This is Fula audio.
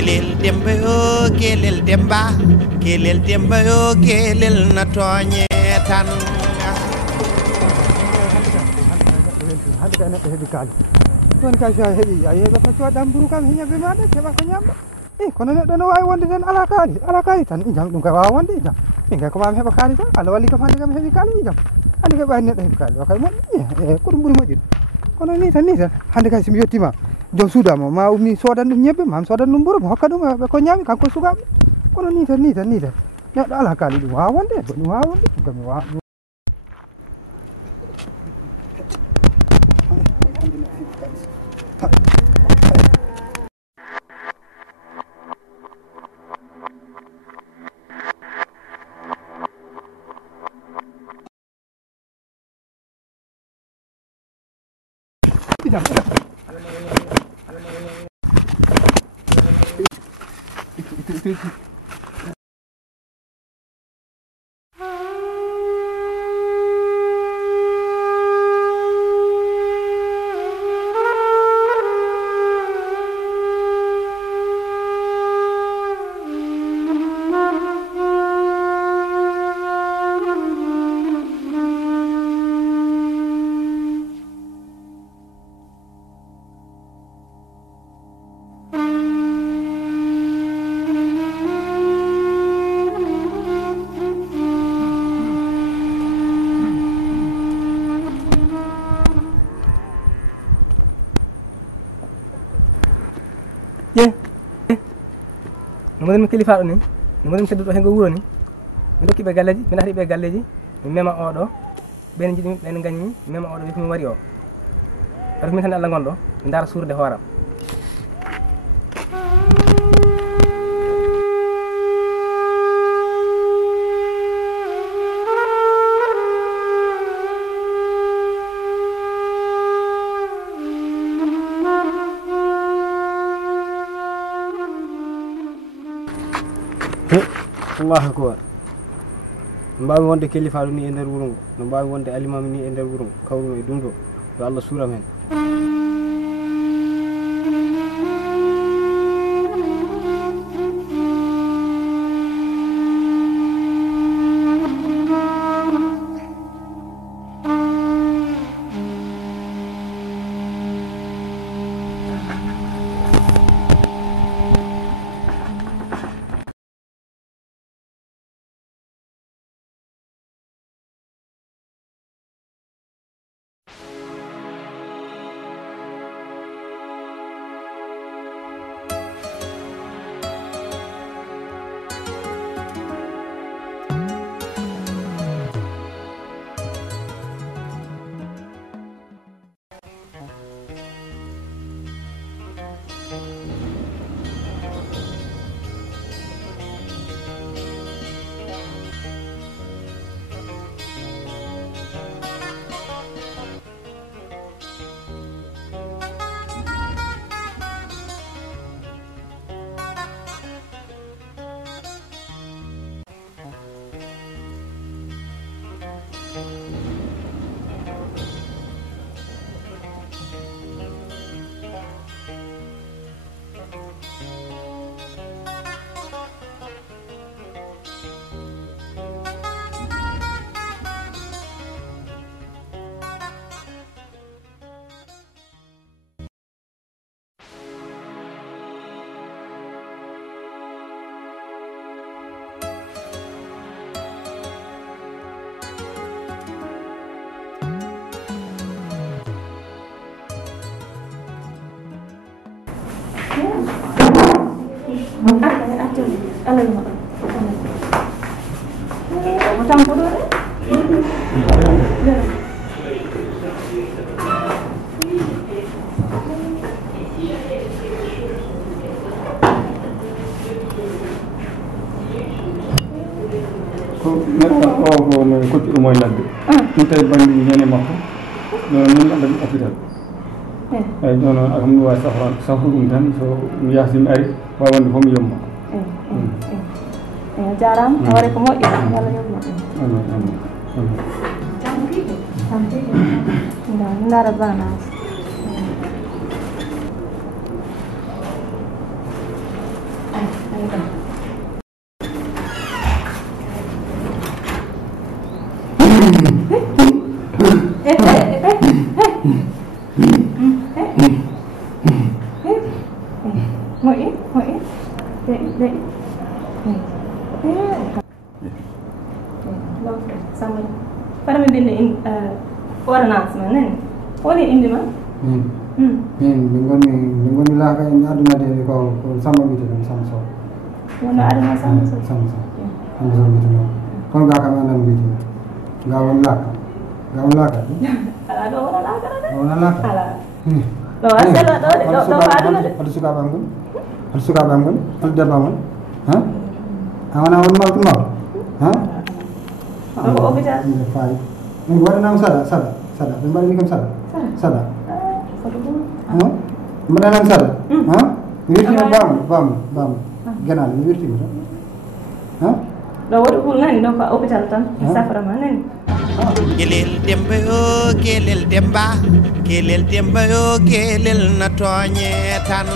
kelel demba kelel demba yo kelel na toñe tan hande kay neɗɗo heɓi kaali ɗon kay so heɓi a yeeɓa ko coɗɗa mburu kam he ñebbe maɗa keɓa ko ñamma kono neɗɗo no wawi wonde tan ala kaali tan jam ɗum kay wawa wonde jam min kay ko mami heɓa kaali tan Allah walli kam hande kam heɓi kaali jam hande kay ɓayde neɗɗo heɓi kaali o kay moƴƴi ko ɗum ɓuuri moƴƴude kono ni tan hande kay somi yettima joom suudama ma ummi sodan ɗum ñebbe mami sodan ɗum mburu mi hokka ɗum ɓe ko ñaami kanko sukaɓe kono ni tan neɗɗo ala kaali ɗum wawa wonde ɗum wawa wonde ɗum kam mi wawa no mbaɗen mi kilifaɗo ni no mbaɗen tedduɗo hen go wuuro ni mi dokkiɓe galleji mi naati ɓe galleji mi mema oɗo ɓen jiiɗimi ɓen gañimi mi mema oɗo wi komi wari o par min tan Allah gonɗo mi daara suurde hooram Allahu akbar mbawi wonde kilifaɗo ni e nder wuuro ngo no mbawi wonde alimami ni e nder wuuro ngo kawrumi e ɗum ɗo yo Allah suuram hen ko no koccuɗo moye ladde ɗum tawi bandi ñande makko non min anda ɗum hôpital eyyi ɗon noon alhamdulillah wawi safru ɗum tan so mi yasimi ari wawi wonde fof mi yomma a jarama a waɗi ko moƴƴi Allah yoɓma amin amin amin dara bana moƴƴi deɗi Samba para mi binde ordonnance ma nani woni inde ma min min goni laaka en adunade ko Samba wiyete ɗum Samba Sow wono aduna Samba Sow Samba Sow wiyete noon kono ga kam andan wiyete ga won laaka ala ɗo wona laaka de wona laaka ala ɗo asela ɗo de ɗo aduna de hoto sukaɓam gon hoto sukaɓam gon hoto debbam gon a wona won mawɗo mawɗo ɗo ko hôpital fayi min waɗanama saɗa ɓe mbaɗani kam saɗa mbaɗanam saɗa mi wirtima bamma guenal mi wirtima tan ɗo woɗi hul nani ɗo ko hôpital tan safra ma nani Kelel Demba yo kelel Demba kelel Demba yo kelel na tooñe tan